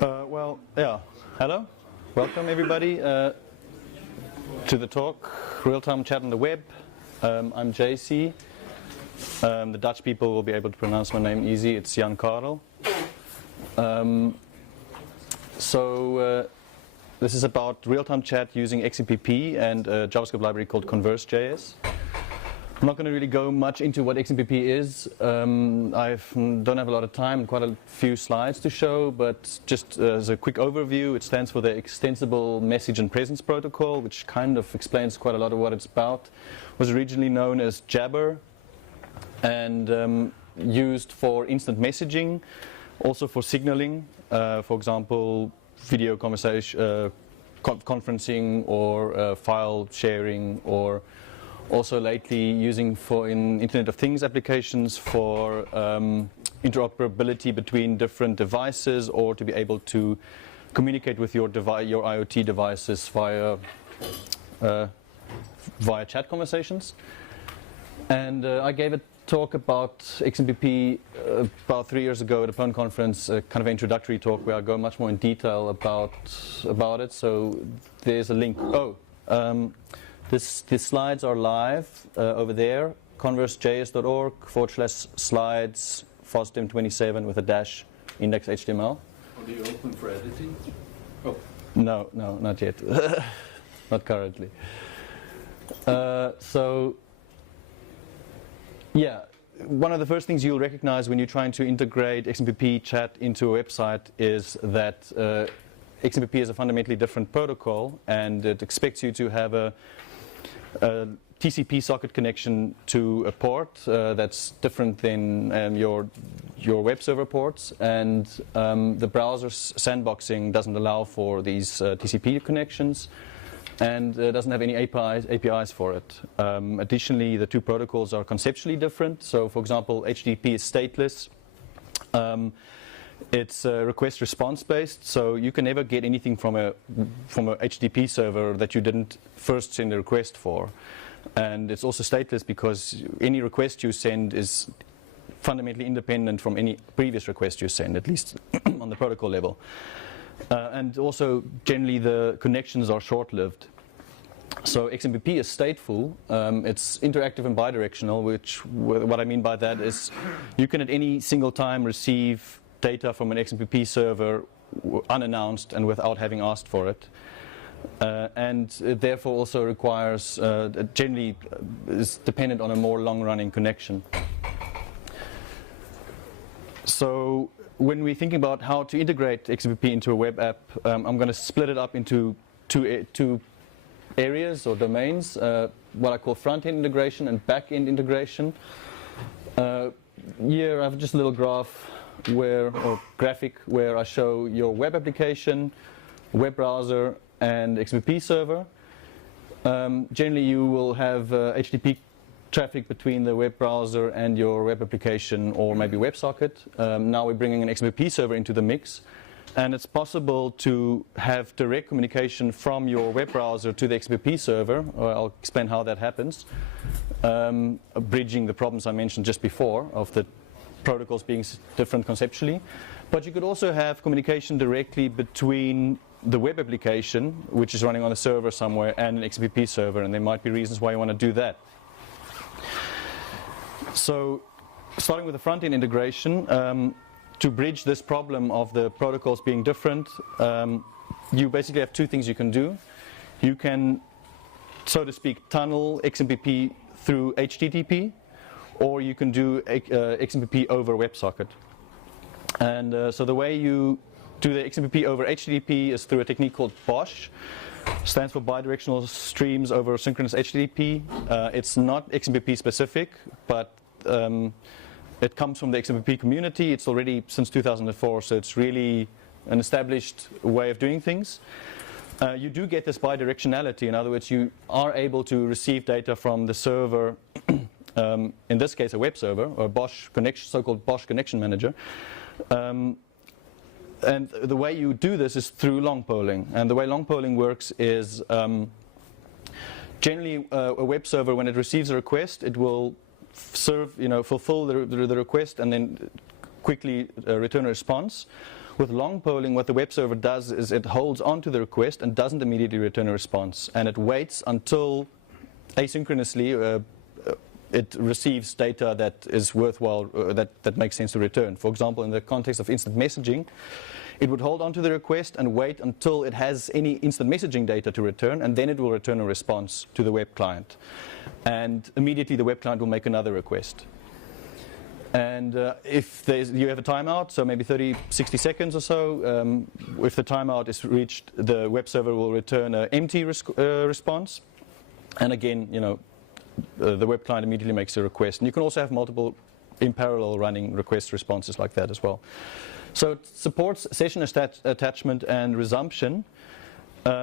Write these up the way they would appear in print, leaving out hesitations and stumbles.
Well, yeah. Hello. Welcome, everybody, to the talk, Real-Time Chat on the Web. I'm JC. The Dutch people will be able to pronounce my name easy. It's Jan Karel. This is about real-time chat using XMPP and a JavaScript library called Converse.js. I'm not going to really go much into what XMPP is. I don't have a lot of time and quite a few slides to show, but just as a quick overview, it stands for the Extensible Message and Presence Protocol, which kind of explains quite a lot of what it's about. It was originally known as Jabber and used for instant messaging, also for signaling, for example, video conversation, conferencing or file sharing, or also lately using in Internet of Things applications for interoperability between different devices, or to be able to communicate with your IoT devices via chat conversations. And I gave a talk about XMPP about 3 years ago at a Pwn conference, a kind of introductory talk where I go much more in detail about it. So there's a link. These slides are live over there, conversejs.org/slides, FOSDEM 27 with a dash, index.html. Are they open for editing? Oh. No, not yet. Not currently. One of the first things you'll recognize when you're trying to integrate XMPP chat into a website is that XMPP is a fundamentally different protocol, and it expects you to have a TCP socket connection to a port that's different than your web server ports, and the browser's sandboxing doesn't allow for these TCP connections, and doesn't have any APIs for it. Additionally, the two protocols are conceptually different. So, for example, HTTP is stateless. It's request response based, so you can never get anything from a HTTP server that you didn't first send a request for. And it's also stateless because any request you send is fundamentally independent from any previous request you send, at least on the protocol level. And also, generally, the connections are short-lived. So XMPP is stateful. It's interactive and bidirectional, what I mean by that is you can at any single time receive data from an XMPP server unannounced and without having asked for it. And it therefore also requires, generally is dependent on a more long-running connection. So when we're thinking about how to integrate XMPP into a web app, I'm going to split it up into two areas or domains, what I call front-end integration and back-end integration. Here I have just a little graphic where I show your web application, web browser, and XMPP server. Generally, you will have HTTP traffic between the web browser and your web application, or maybe WebSocket. Now we're bringing an XMPP server into the mix, and it's possible to have direct communication from your web browser to the XMPP server. I'll explain how that happens, bridging the problems I mentioned just before of the protocols being different conceptually. But you could also have communication directly between the web application, which is running on a server somewhere, and an XMPP server, and there might be reasons why you want to do that. So, starting with the front-end integration, to bridge this problem of the protocols being different, you basically have two things you can do. You can, so to speak, tunnel XMPP through HTTP, or you can do XMPP over WebSocket. And so the way you do the XMPP over HTTP is through a technique called BOSH. Stands for bidirectional streams over synchronous HTTP. It's not XMPP specific, but it comes from the XMPP community. It's already since 2004, so it's really an established way of doing things. You do get this bidirectionality. In other words, you are able to receive data from the server, in this case a web server, or BOSH connection, so-called BOSH connection manager. And the way you do this is through long polling. And the way long polling works is generally a web server, when it receives a request, it will fulfill the request and then quickly return a response. With long polling, what the web server does is it holds on to the request and doesn't immediately return a response, and it waits until asynchronously it receives data that is worthwhile, that makes sense to return. For example, in the context of instant messaging, it would hold on to the request and wait until it has any instant messaging data to return, and then it will return a response to the web client. And immediately the web client will make another request. And if you have a timeout, so maybe 30, 60 seconds or so, if the timeout is reached, the web server will return an empty response. And again, the web client immediately makes a request. And you can also have multiple in parallel running request responses like that as well. So it supports session attachment and resumption,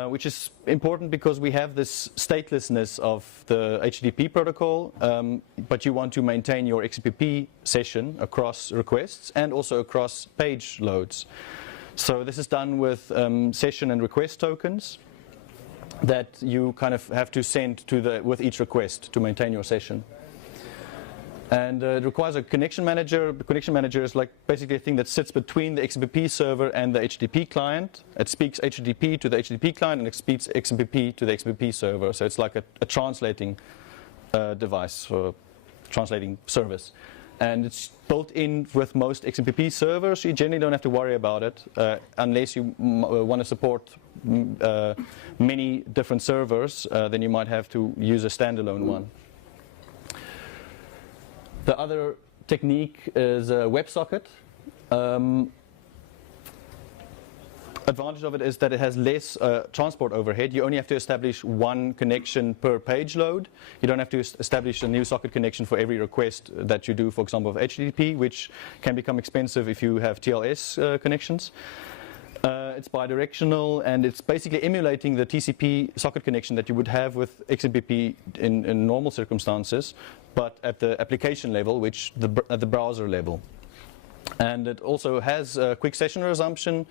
which is important because we have this statelessness of the HTTP protocol, but you want to maintain your XMPP session across requests and also across page loads. So this is done with session and request tokens that you kind of have to send to with each request to maintain your session. And it requires a connection manager. The connection manager is like basically a thing that sits between the XMPP server and the HTTP client. It speaks HTTP to the HTTP client and it speaks XMPP to the XMPP server. So it's like a translating device for translating service. And it's built in with most XMPP servers. You generally don't have to worry about it unless you want to support many different servers. Then you might have to use a standalone one. The other technique is WebSocket. Advantage of it is that it has less transport overhead. You only have to establish one connection per page load. You don't have to establish a new socket connection for every request that you do, for example, of HTTP, which can become expensive if you have TLS connections. It's bidirectional, and it's basically emulating the TCP socket connection that you would have with XMPP in normal circumstances, but at the application level, at the browser level. And it also has quick session resumption.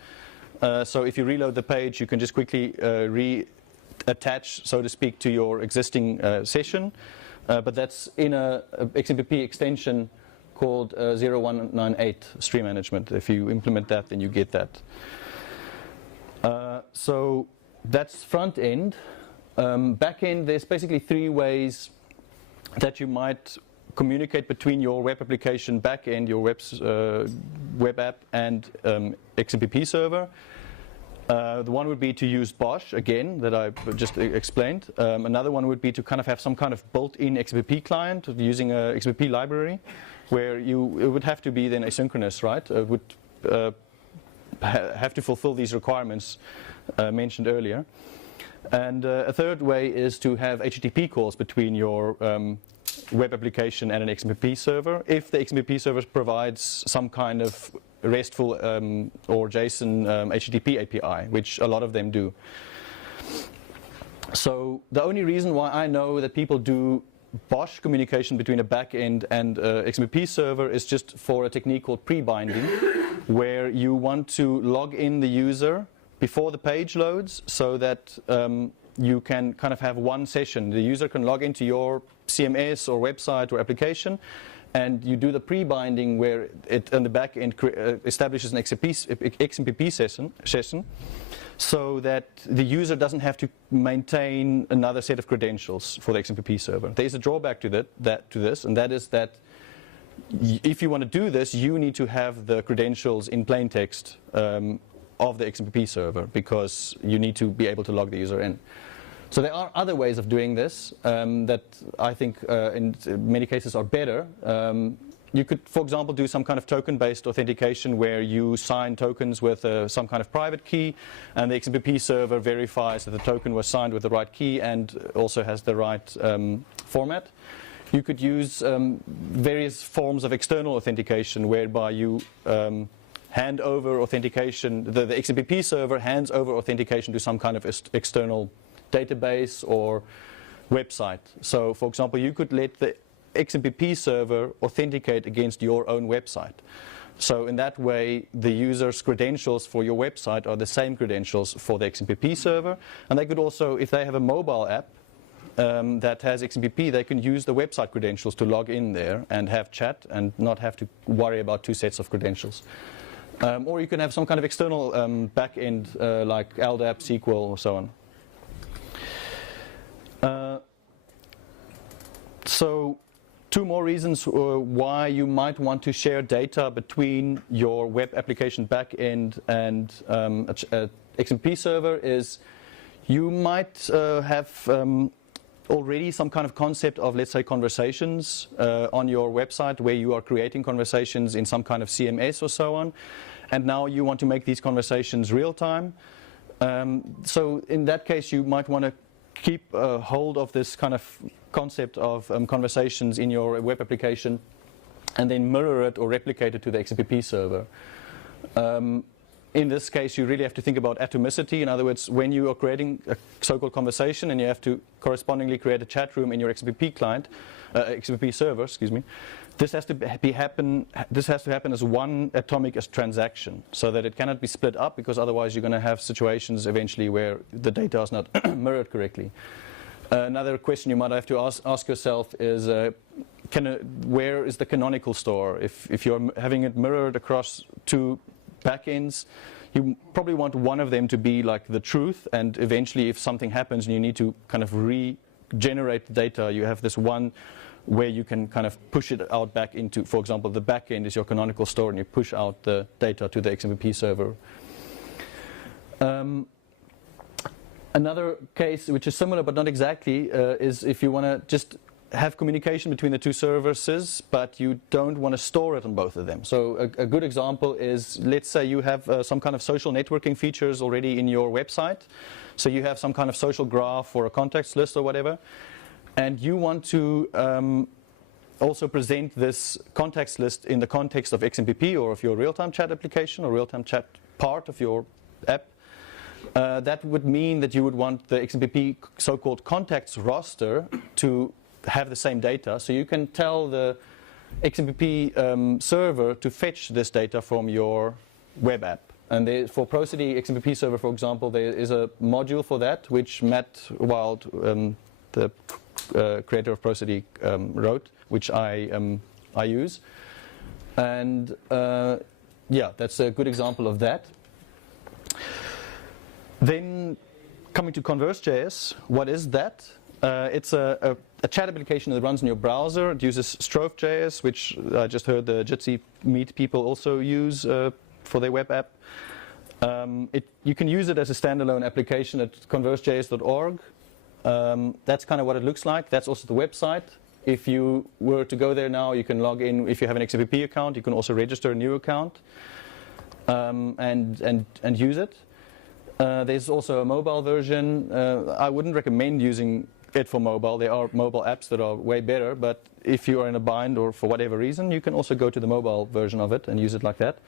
So if you reload the page, you can just quickly reattach, so to speak, to your existing session. But that's in a XMPP extension called 0198 stream management. If you implement that, then you get that. So that's front end. Back end, there's basically three ways that you might communicate between your web application back end, your web app, and XMPP server. The one would be to use BOSH, again, that I just explained. Another one would be to kind of have some kind of built-in XMPP client using a XMPP library, where it would have to be then asynchronous, right? It would have to fulfill these requirements mentioned earlier. And a third way is to have HTTP calls between your web application and an XMPP server, if the XMPP server provides some kind of RESTful or JSON HTTP API, which a lot of them do. So the only reason why I know that people do BOSH communication between a backend and XMPP server is just for a technique called pre-binding, where you want to log in the user before the page loads, so that you can kind of have one session. The user can log into your CMS or website or application, and you do the pre-binding where it on the back end establishes an XMPP session, so that the user doesn't have to maintain another set of credentials for the XMPP server. There is a drawback to this, and that is that if you want to do this, you need to have the credentials in plain text of the XMPP server, because you need to be able to log the user in. So there are other ways of doing this that I think in many cases are better. You could, for example, do some kind of token-based authentication where you sign tokens with some kind of private key, and the XMPP server verifies that the token was signed with the right key and also has the right format. You could use various forms of external authentication, whereby you hand over authentication, the XMPP server hands over authentication to some kind of external database or website. So, for example, you could let the XMPP server authenticate against your own website. So in that way, the user's credentials for your website are the same credentials for the XMPP server. And they could also, if they have a mobile app, that has XMPP, they can use the website credentials to log in there and have chat and not have to worry about two sets of credentials. Or you can have some kind of external backend like LDAP, SQL, or so on. So two more reasons why you might want to share data between your web application backend and a XMPP server is you might have already some kind of concept of, let's say, conversations on your website where you are creating conversations in some kind of CMS or so on, and now you want to make these conversations real time. So in that case, you might want to keep hold of this kind of concept of conversations in your web application and then mirror it or replicate it to the XMPP server. In this case, you really have to think about atomicity. In other words, when you are creating a so-called conversation and you have to correspondingly create a chat room in your XMPP client, XMPP server, excuse me, this has to happen as one atomic transaction, so that it cannot be split up, because otherwise you're going to have situations eventually where the data is not mirrored correctly. Another question you might have to ask yourself is, where is the canonical store? If you're having it mirrored across two backends, you probably want one of them to be like the truth, and eventually if something happens and you need to kind of regenerate the data, you have this one where you can kind of push it out back into, for example, the backend is your canonical store and you push out the data to the XMPP server. Another case which is similar but not exactly is if you want to just have communication between the two services, but you don't want to store it on both of them. So a good example is, let's say you have some kind of social networking features already in your website. So you have some kind of social graph or a contacts list or whatever, and you want to also present this contacts list in the context of XMPP or of your real-time chat application or real-time chat part of your app. That would mean that you would want the XMPP so-called contacts roster to have the same data. So you can tell the XMPP server to fetch this data from your web app. And for Prosody XMPP server, for example, there is a module for that, which Matt Wild, the creator of Prosody, wrote, which I use. And yeah, that's a good example of that. Then coming to Converse.js, what is that? It's a chat application that runs in your browser. It uses Strofe.js, which I just heard the Jitsi Meet people also use for their web app. You can use it as a standalone application at conversejs.org. That's kind of what it looks like. That's also the website. If you were to go there now, you can log in. If you have an XMPP account, you can also register a new account and use it. There's also a mobile version. I wouldn't recommend using it for mobile. There are mobile apps that are way better, but if you are in a bind or for whatever reason, you can also go to the mobile version of it and use it like that.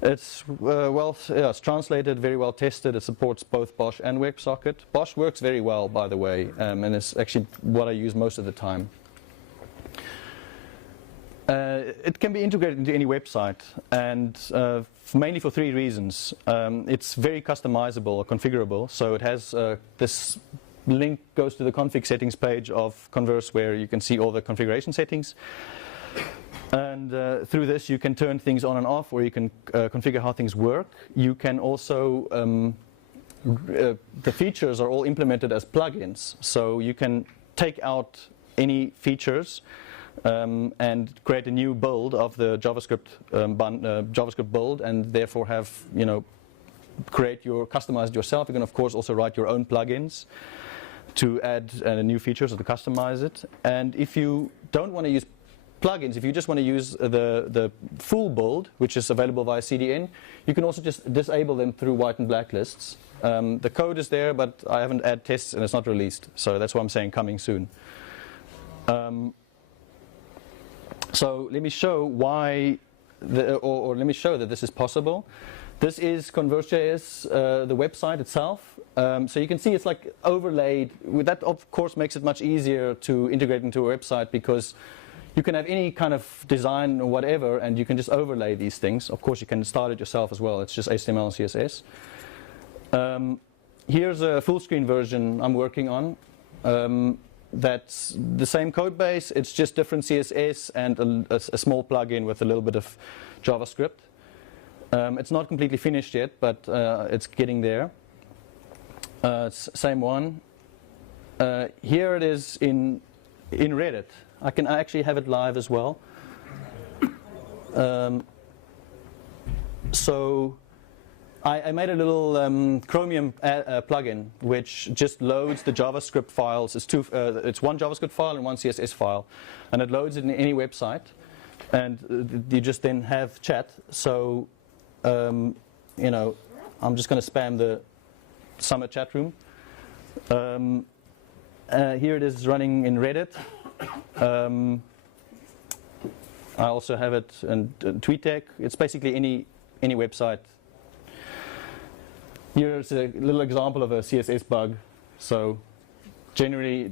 It's it's translated, very well tested. It supports both Bosch and WebSocket. Bosch works very well, by the way, and it's actually what I use most of the time. It can be integrated into any website, and mainly for three reasons. It's very customizable or configurable, so it has this link goes to the config settings page of Converse, where you can see all the configuration settings. And through this, you can turn things on and off, or you can configure how things work. You can also, the features are all implemented as plugins, so you can take out any features and create a new build of the JavaScript JavaScript build, and therefore have, customize it yourself. You can of course also write your own plugins to add new features or to customize it. And if you don't want to use plugins, if you just want to use the full build, which is available via CDN, you can also just disable them through white and black lists. The code is there, but I haven't added tests and it's not released, so that's why I'm saying coming soon. So let me show why, or let me show that this is possible. This is Converse.js, the website itself. So you can see it's like overlaid. That of course makes it much easier to integrate into a website, because you can have any kind of design or whatever, and you can just overlay these things. Of course, you can style it yourself as well. It's just HTML and CSS. Here's a full screen version I'm working on. that's the same code base, it's just different CSS and a small plugin with a little bit of JavaScript. It's not completely finished yet, but it's getting there. Same one. Here it is in Reddit. I actually have it live as well. So I made a little Chromium plugin which just loads the JavaScript files. It's one JavaScript file and one CSS file, and it loads it in any website, and you just then have chat. So I'm just going to spam the Summit chat room. Here it is running in Reddit. I also have it in TweetDeck. It's basically any website. Here's a little example of a CSS bug. So generally,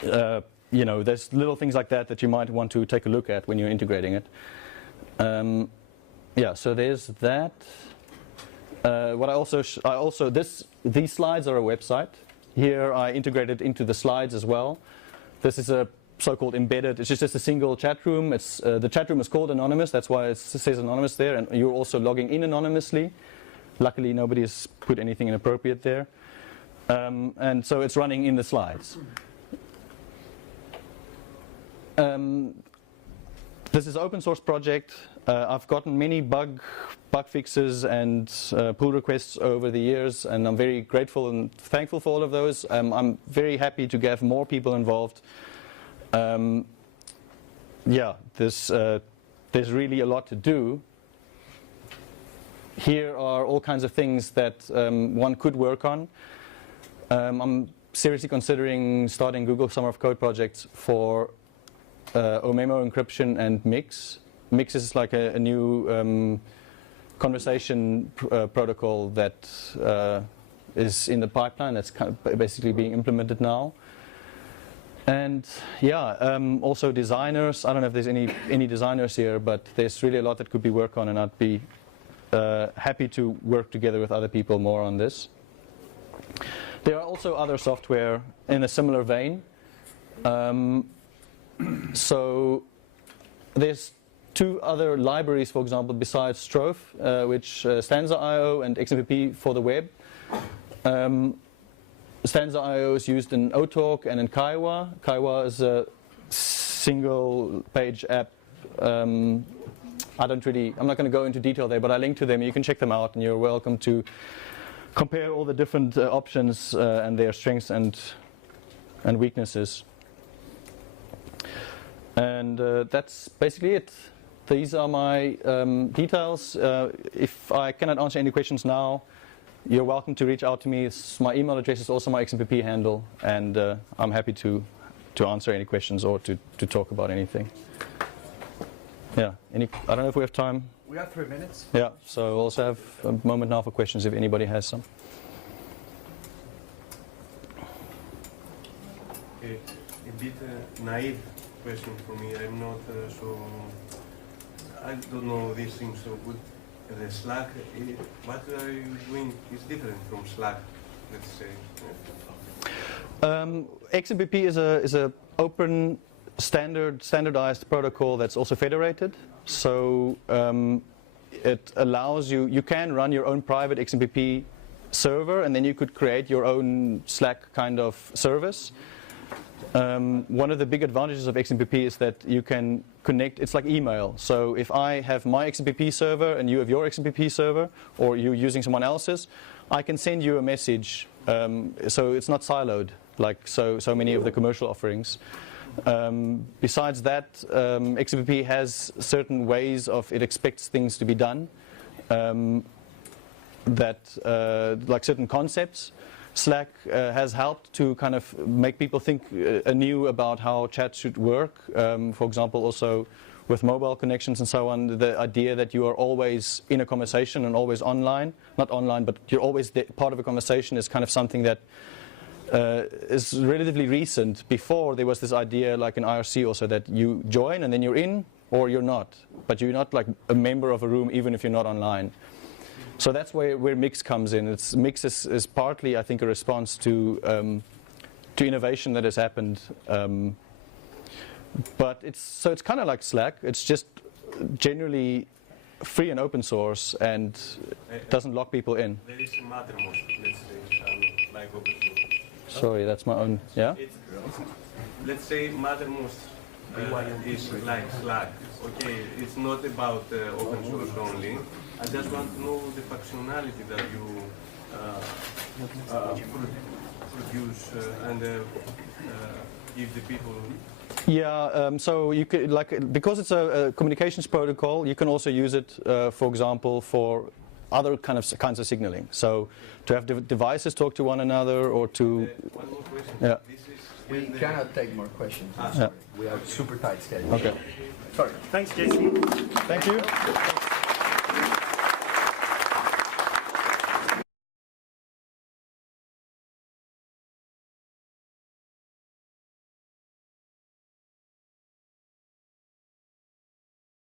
there's little things like that you might want to take a look at when you're integrating it. So there's that. These slides are a website. Here I integrated into the slides as well. This is a so-called embedded. It's just a single chat room. The chat room is called anonymous. That's why it says anonymous there. And you're also logging in anonymously. Luckily, nobody has put anything inappropriate there. And so it's running in the slides. This is an open source project. I've gotten many bug fixes and pull requests over the years, and I'm very grateful and thankful for all of those. I'm very happy to have more people involved. There's really a lot to do. Here are all kinds of things that one could work on. I'm seriously considering starting Google Summer of Code projects for OMEMO encryption and Mix. Mix is like a new conversation protocol that is in the pipeline. That's kind of basically being implemented now. And also designers. I don't know if there's any designers here, but there's really a lot that could be worked on, and I'd be happy to work together with other people more on this. There are also other software in a similar vein. So there's two other libraries, for example, besides Strophe, which Stanza.io and XMPP for the web. Stanza.io is used in Otalk and in Kaiwa. Kaiwa is a single-page app. I'm not going to go into detail there, but I link to them. You can check them out, and you're welcome to compare all the different options and their strengths and weaknesses. And that's basically it. These are my details. If I cannot answer any questions now, you're welcome to reach out to me. My email address is also my XMPP handle, and I'm happy to answer any questions or to talk about anything. Yeah. I don't know if we have time. We have 3 minutes. Yeah. So we'll also have a moment now for questions if anybody has some. Okay. A bit naive question for me. I'm not I don't know these things so good. The Slack, what are you doing is different from Slack, let's say. XMPP is a open standardized protocol that's also federated. So it allows you can run your own private XMPP server, and then you could create your own Slack kind of service. One of the big advantages of XMPP is that you can connect. It's like email. So if I have my XMPP server and you have your XMPP server, or you're using someone else's, I can send you a message. So it's not siloed like so many of the commercial offerings. Besides that, XMPP has certain ways of it expects things to be done. Like certain concepts. Slack has helped to kind of make people think anew about how chat should work. For example, also with mobile connections and so on, the idea that you are always in a conversation and always online, not online, but you're always part of a conversation is kind of something that is relatively recent. Before, there was this idea, like in IRC also, that you join and then you're in or you're not, but you're not like a member of a room even if you're not online. So that's where Mix comes in. Mix is partly, I think, a response to to innovation that has happened. But it's kind of like Slack. It's just generally free and open source and doesn't lock people in. There is a Mattermost, let's say, like open source. Sorry, that's my own. Yeah. Let's say Mattermost is like Slack. Okay, it's not about open source only. I just want to know the functionality that you produce and give the people. Yeah, so you could, because it's a communications protocol, you can also use it, for example, for other kinds of signaling. So to have devices talk to one another, or to. One more question. Yeah. We cannot take more questions. Yeah. We have super tight schedule. Okay. Sorry. Thanks, Jason. Thank you.